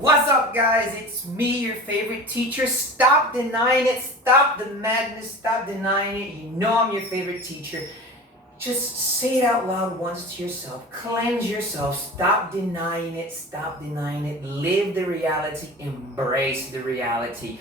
What's up, guys? It's me, your favorite teacher. Stop denying it. Stop the madness. Stop denying it. You know I'm your favorite teacher. Just say it out loud once to yourself. Cleanse yourself. Stop denying it. Stop denying it. Live the reality. Embrace the reality.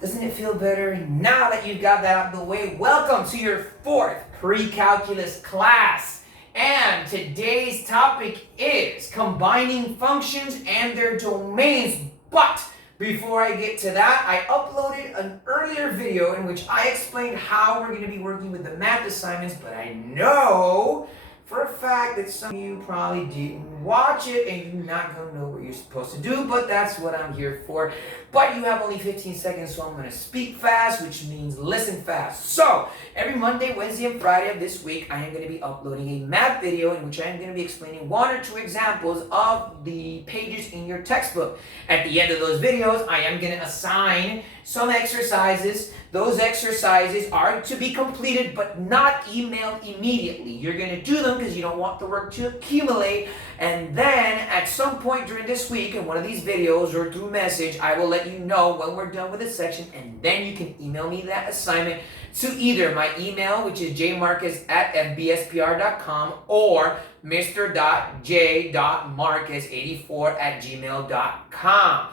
Doesn't it feel better? Now that you've got that out of the way, welcome to your fourth pre-calculus class. And today's topic is combining functions and their domains. But before I get to that, I uploaded an earlier video in which I explained how we're going to be working with the math assignments, but I know for a fact that some of you probably didn't watch it and you're not going to know what you're supposed to do, but that's what I'm here for. But you have only 15 seconds, so I'm going to speak fast, which means listen fast. So, every Monday, Wednesday, and Friday of this week, I am going to be uploading a math video in which I am going to be explaining one or two examples of the pages in your textbook. At the end of those videos, I am going to assign some exercises. Those exercises are to be completed but not emailed immediately. You're going to do them because you don't want the work to accumulate, and then at some point during this week in one of these videos or through message, I will let you know when we're done with this section, and then you can email me that assignment to either my email, which is jmarcus@fbspr.com, or mr.j.marcus84@gmail.com.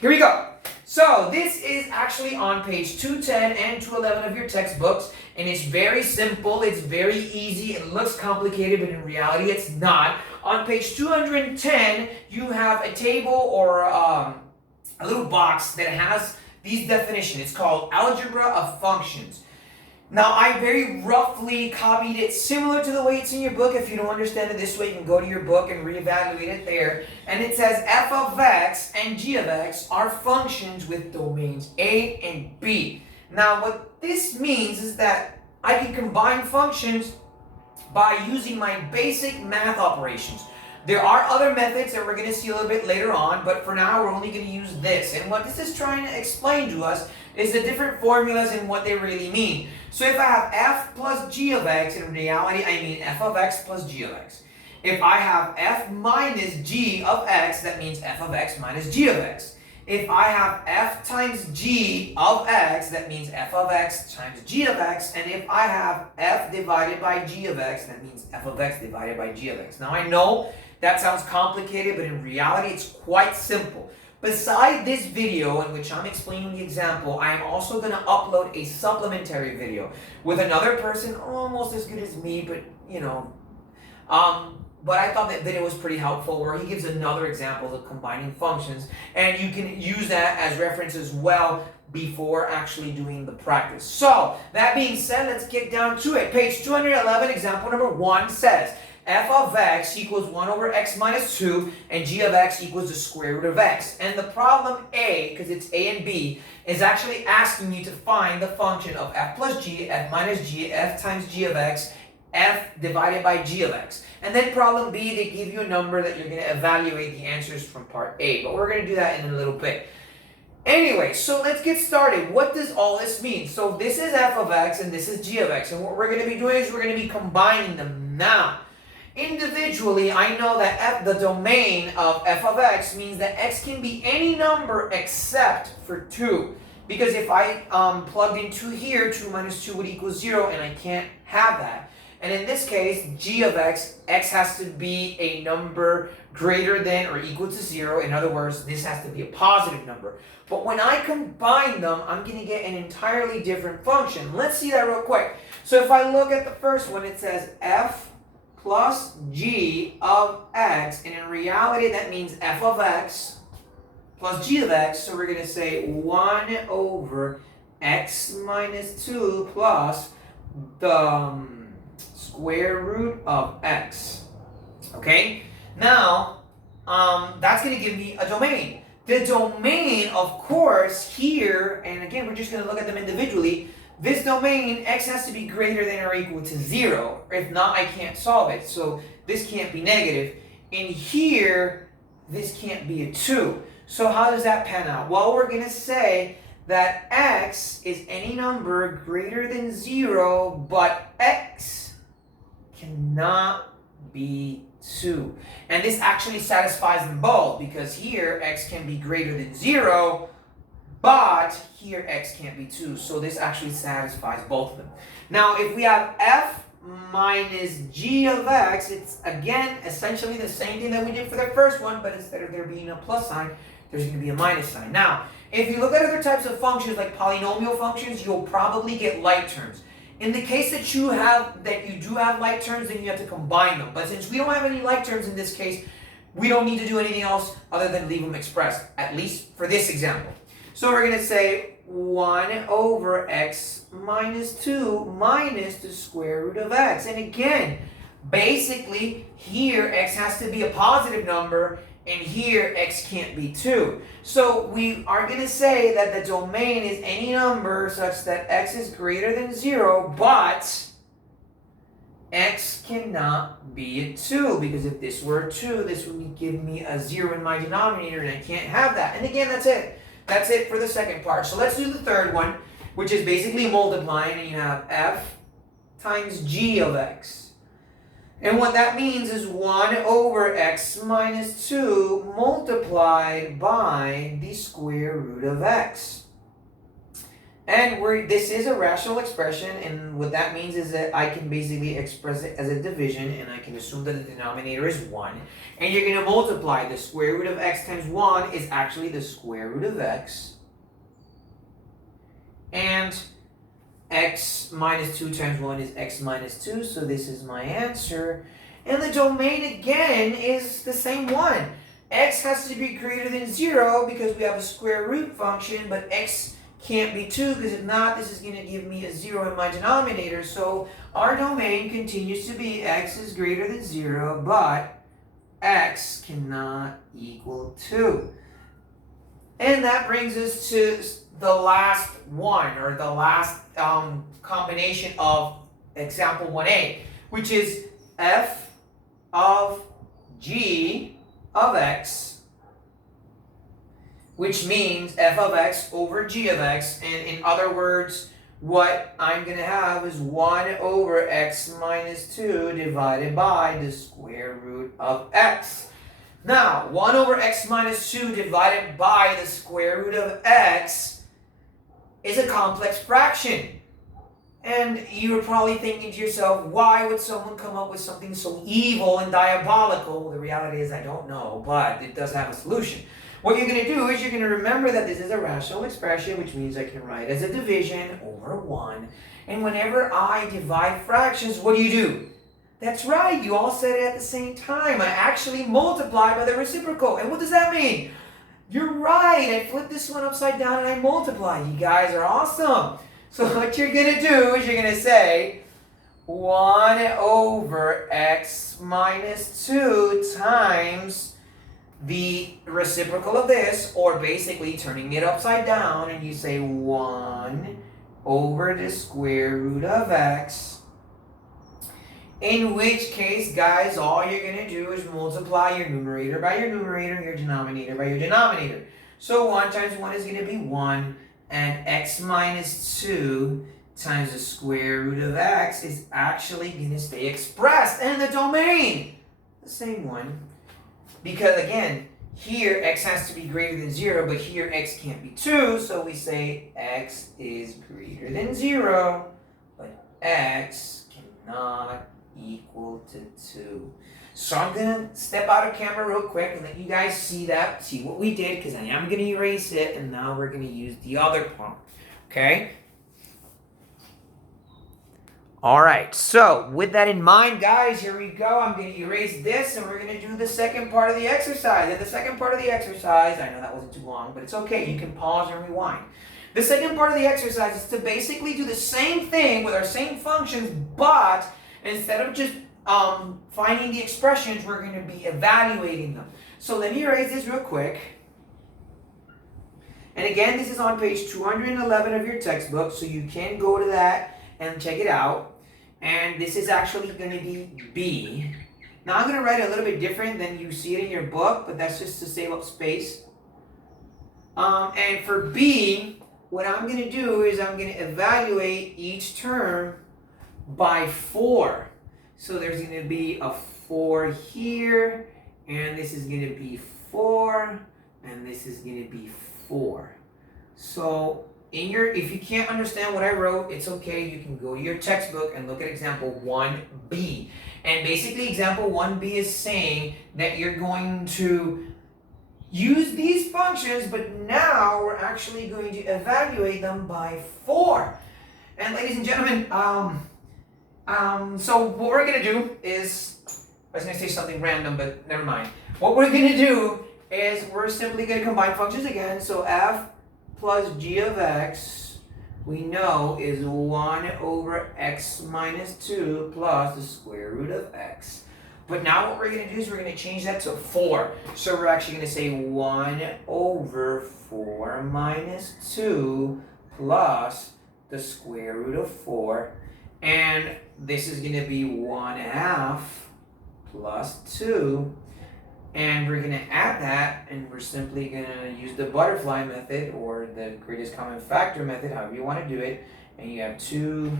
Here we go. So this is actually on page 210 and 211 of your textbooks, and it's very simple, it's very easy, it looks complicated, but in reality it's not. On page 210, you have a table or a little box that has these definitions. It's called Algebra of Functions. Now, I very roughly copied it similar to the way it's in your book. If you don't understand it this way, you can go to your book and reevaluate it there. And it says f of x and g of x are functions with domains a and b. Now, what this means is that I can combine functions by using my basic math operations. There are other methods that we're going to see a little bit later on, but for now we're only going to use this. And what this is trying to explain to us is the different formulas and what they really mean. So if I have f plus g of x, in reality I mean f of x plus g of x. If I have f minus g of x, that means f of x minus g of x. If I have f times g of x, that means f of x times g of x. And if I have f divided by g of x, that means f of x divided by g of x. Now I know that sounds complicated, but in reality it's quite simple. Beside this video in which I'm explaining the example, I am also going to upload a supplementary video with another person almost as good as me, but but I thought that video was pretty helpful, where he gives another example of combining functions, and you can use that as reference as well before actually doing the practice. So, that being said, let's get down to it. Page 211, example number 1 says, f of x equals 1 over x minus 2, and g of x equals the square root of x. And the problem A, because it's A and B, is actually asking you to find the function of f plus g, f minus g, f times g of x, f divided by g of x. And then problem B, they give you a number that you're going to evaluate the answers from part A. But we're going to do that in a little bit. Anyway, so let's get started. What does all this mean? So this is f of x and this is g of x. And what we're going to be doing is we're going to be combining them now. Individually, I know that the domain of f of x means that x can be any number except for 2. Because if I plugged in 2 here, 2 minus 2 would equal 0, and I can't have that. And in this case, g of x has to be a number greater than or equal to 0. In other words, this has to be a positive number. But when I combine them, I'm going to get an entirely different function. Let's see that real quick. So if I look at the first one, it says f plus g of x, and in reality that means f of x plus g of x, so we're going to say 1 over x minus 2 plus the square root of x. Okay, now that's going to give me a domain. The domain, of course, here, and again we're just going to look at them individually, this domain, x has to be greater than or equal to 0. If not, I can't solve it. So this can't be negative. In here, this can't be a 2. So how does that pan out? Well, we're going to say that x is any number greater than 0, but x cannot be 2. And this actually satisfies them both, because here x can be greater than 0, but here x can't be 2. So this actually satisfies both of them. Now if we have f minus g of x, it's again essentially the same thing that we did for the first one, but instead of there being a plus sign, there's going to be a minus sign. Now, if you look at other types of functions like polynomial functions, you'll probably get like terms. In the case that you do have like terms, then you have to combine them. But since we don't have any like terms in this case, we don't need to do anything else other than leave them expressed, at least for this example. So we're going to say 1 over x minus 2 minus the square root of x. And again, basically, here x has to be a positive number, and here x can't be 2. So we are going to say that the domain is any number such that x is greater than 0, but x cannot be a 2, because if this were a 2, this would give me a 0 in my denominator, and I can't have that. And again, that's it. That's it for the second part. So let's do the third one, which is basically multiplying, and you have f times g of x. And what that means is 1 over x minus 2 multiplied by the square root of x. And this is a rational expression, and what that means is that I can basically express it as a division, and I can assume that the denominator is 1. And you're going to multiply the square root of x times 1 is actually the square root of x. And x minus 2 times 1 is x minus 2, so this is my answer. And the domain again is the same one. X has to be greater than 0 because we have a square root function, but x can't be 2, because if not, this is going to give me a 0 in my denominator. So our domain continues to be x is greater than 0, but x cannot equal 2. And that brings us to the last one, or the last combination of example 1a, which is f of g of x, which means f of x over g of x. And in other words, what I'm going to have is 1 over x minus 2 divided by the square root of x. Now, 1 over x minus 2 divided by the square root of x is a complex fraction. And you're probably thinking to yourself, why would someone come up with something so evil and diabolical? Well, the reality is I don't know, but it does have a solution. What you're going to do is you're going to remember that this is a rational expression, which means I can write as a division over 1. And whenever I divide fractions, what do? That's right, you all said it at the same time. I actually multiply by the reciprocal. And what does that mean? You're right, I flipped this one upside down and I multiply. You guys are awesome. So what you're going to do is you're going to say 1 over x minus 2 times the reciprocal of this, or basically turning it upside down, and you say 1 over the square root of x. In which case, guys, all you're going to do is multiply your numerator by your numerator, your denominator by your denominator. So 1 times 1 is going to be 1, and x minus 2 times the square root of x is actually going to stay expressed. And the domain, the same one. Because again, here x has to be greater than 0, but here x can't be 2, so we say x is greater than 0, but x cannot equal to 2. So I'm going to step out of camera real quick and let you guys see what we did, because I am going to erase it, and now we're going to use the other part, okay? Alright, so with that in mind, guys, here we go. I'm going to erase this, and we're going to do the second part of the exercise. And the second part of the exercise, I know that wasn't too long, but it's okay. You can pause and rewind. The second part of the exercise is to basically do the same thing with our same functions, but instead of just finding the expressions, we're going to be evaluating them. So let me erase this real quick. And again, this is on page 211 of your textbook, so you can go to that and check it out. And this is actually going to be B. Now I'm going to write it a little bit different than you see it in your book, but that's just to save up space. And for B, what I'm going to do is I'm going to evaluate each term by 4. So there's going to be a 4 here, and this is going to be 4, and this is going to be 4. So if you can't understand what I wrote, it's okay. You can go to your textbook and look at example 1b. And basically example 1b is saying that you're going to use these functions, but now we're actually going to evaluate them by 4. And ladies and gentlemen, so what we're going to do is, I was going to say something random, but never mind. What we're going to do is we're simply going to combine functions again. So f plus g of x, we know is 1 over x minus 2 plus the square root of x. But now what we're going to do is we're going to change that to 4. So we're actually going to say 1 over 4 minus 2 plus the square root of 4. And this is going to be 1/2 plus 2. And we're going to add that, and we're simply going to use the butterfly method or the greatest common factor method, however you want to do it. And you have 2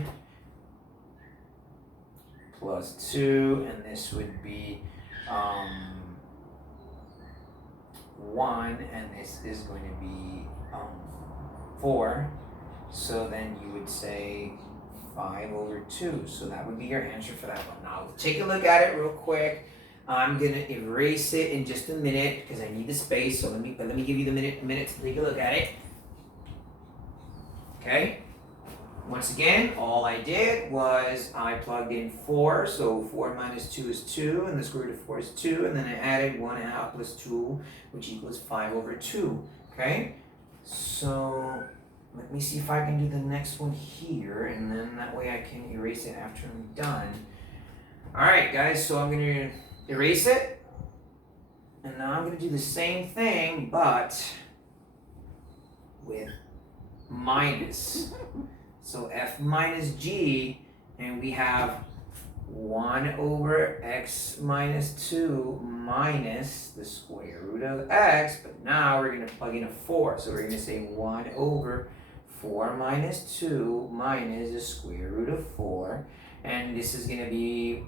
plus 2, and this would be 1, and this is going to be 4. So then you would say 5 over 2. So that would be your answer for that one. Now take a look at it real quick. I'm going to erase it in just a minute because I need the space. So let me give you the minute to take a look at it. Okay. Once again, all I did was I plugged in 4. So 4 minus 2 is 2, and the square root of 4 is 2. And then I added 1/2 plus 2, which equals 5 over 2. Okay. So let me see if I can do the next one here, and then that way I can erase it after I'm done. All right, guys. So I'm going to erase it, and now I'm going to do the same thing, but with minus. So f minus g, and we have 1 over x minus 2 minus the square root of x, but now we're going to plug in a 4. So we're going to say 1 over 4 minus 2 minus the square root of 4, and this is going to be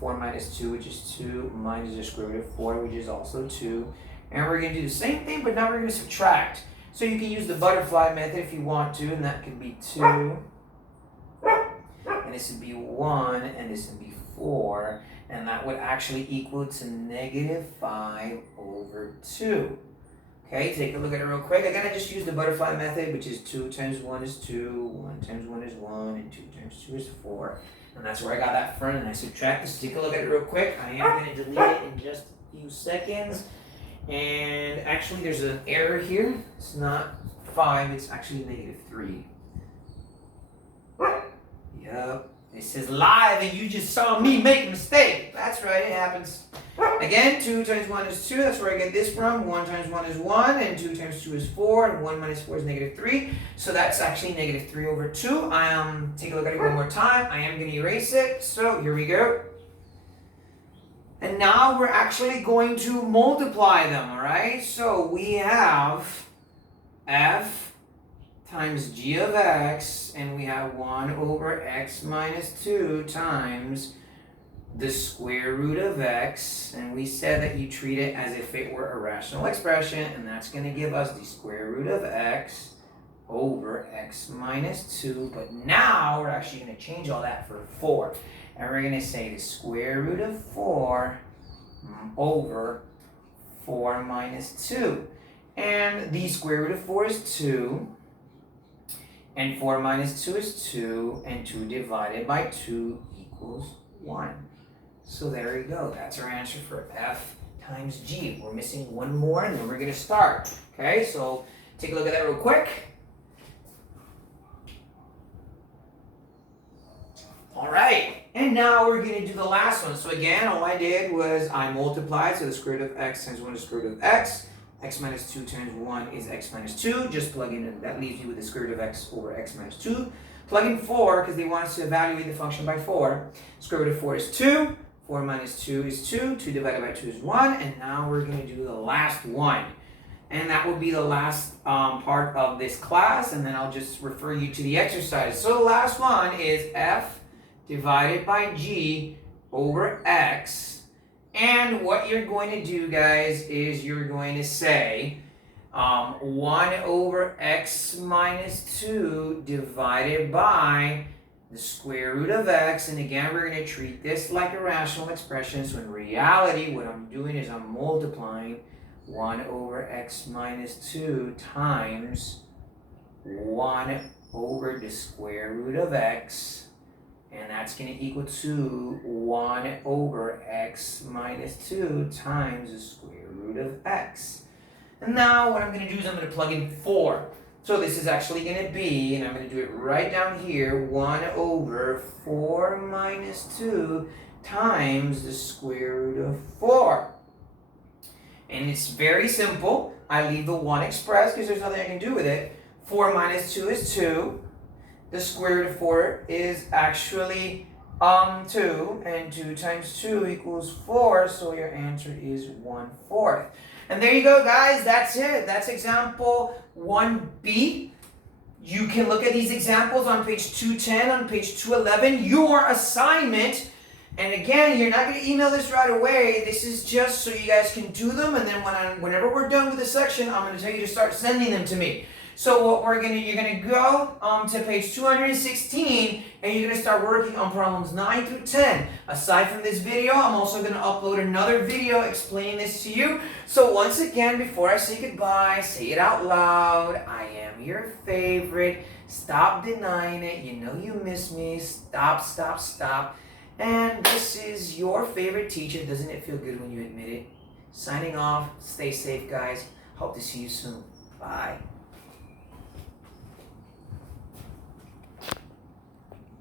4 minus 2, which is 2, minus the square root of 4, which is also 2. And we're going to do the same thing, but now we're going to subtract. So you can use the butterfly method if you want to, and that could be 2. And this would be 1, and this would be 4. And that would actually equal to negative 5 over 2. Okay, take a look at it real quick. Again, I just use the butterfly method, which is 2 times 1 is 2, 1 times 1 is 1, and 2 times 2 is 4. And that's where I got that from, and I subtract this. Take a look at it real quick. I am going to delete it in just a few seconds. And actually, there's an error here. It's not 5, it's actually negative 3. Yep, this is live, and you just saw me make a mistake. That's right, it happens. Again, 2 times 1 is 2. That's where I get this from. 1 times 1 is 1, and 2 times 2 is 4, and 1 minus 4 is negative 3. So that's actually negative 3 over 2. Take a look at it one more time. I am going to erase it. So here we go. And now we're actually going to multiply them, all right? So we have f times g of x, and we have 1 over x minus 2 times the square root of x, and we said that you treat it as if it were a rational expression, and that's going to give us the square root of x over x minus 2, but now we're actually going to change all that for 4, and we're going to say the square root of 4 over 4 minus 2, and the square root of 4 is 2, and 4 minus 2 is 2, and 2 divided by 2 equals 1. So there we go. That's our answer for f times g. We're missing one more, and then we're going to start. Okay, so take a look at that real quick. All right, and now we're going to do the last one. So again, all I did was I multiplied, so the square root of x times 1 is square root of x. X minus 2 times 1 is x minus 2. Just plug in, and that leaves you with the square root of x over x minus 2. Plug in 4, because they want us to evaluate the function by 4. Square root of 4 is 2. 4 minus 2 is 2. 2 divided by 2 is 1. And now we're going to do the last one. And that will be the last part of this class. And then I'll just refer you to the exercise. So the last one is f divided by g over x. And what you're going to do, guys, is you're going to say 1 over x minus 2 divided by the square root of x. And again, we're going to treat this like a rational expression. So in reality, what I'm doing is I'm multiplying 1 over x minus 2 times 1 over the square root of x. And that's going to equal to 1 over x minus 2 times the square root of x. And now what I'm going to do is I'm going to plug in 4. So this is actually going to be, and I'm going to do it right down here, 1 over 4 minus 2 times the square root of 4. And it's very simple. I leave the 1 expressed because there's nothing I can do with it. 4 minus 2 is 2. The square root of 4 is actually 2, and 2 times 2 equals 4, so your answer is 1/4. And there you go, guys. That's it. That's example 1B. You can look at these examples on page 210, on page 211, your assignment. And again, you're not going to email this right away. This is just so you guys can do them, and then whenever we're done with the section, I'm going to tell you to start sending them to me. So what you're gonna go to page 216, and you're gonna start working on problems 9 through 10. Aside from this video, I'm also gonna upload another video explaining this to you. So once again, before I say goodbye, say it out loud. I am your favorite. Stop denying it. You know you miss me. Stop, stop, stop. And this is your favorite teacher. Doesn't it feel good when you admit it? Signing off. Stay safe, guys. Hope to see you soon. Bye.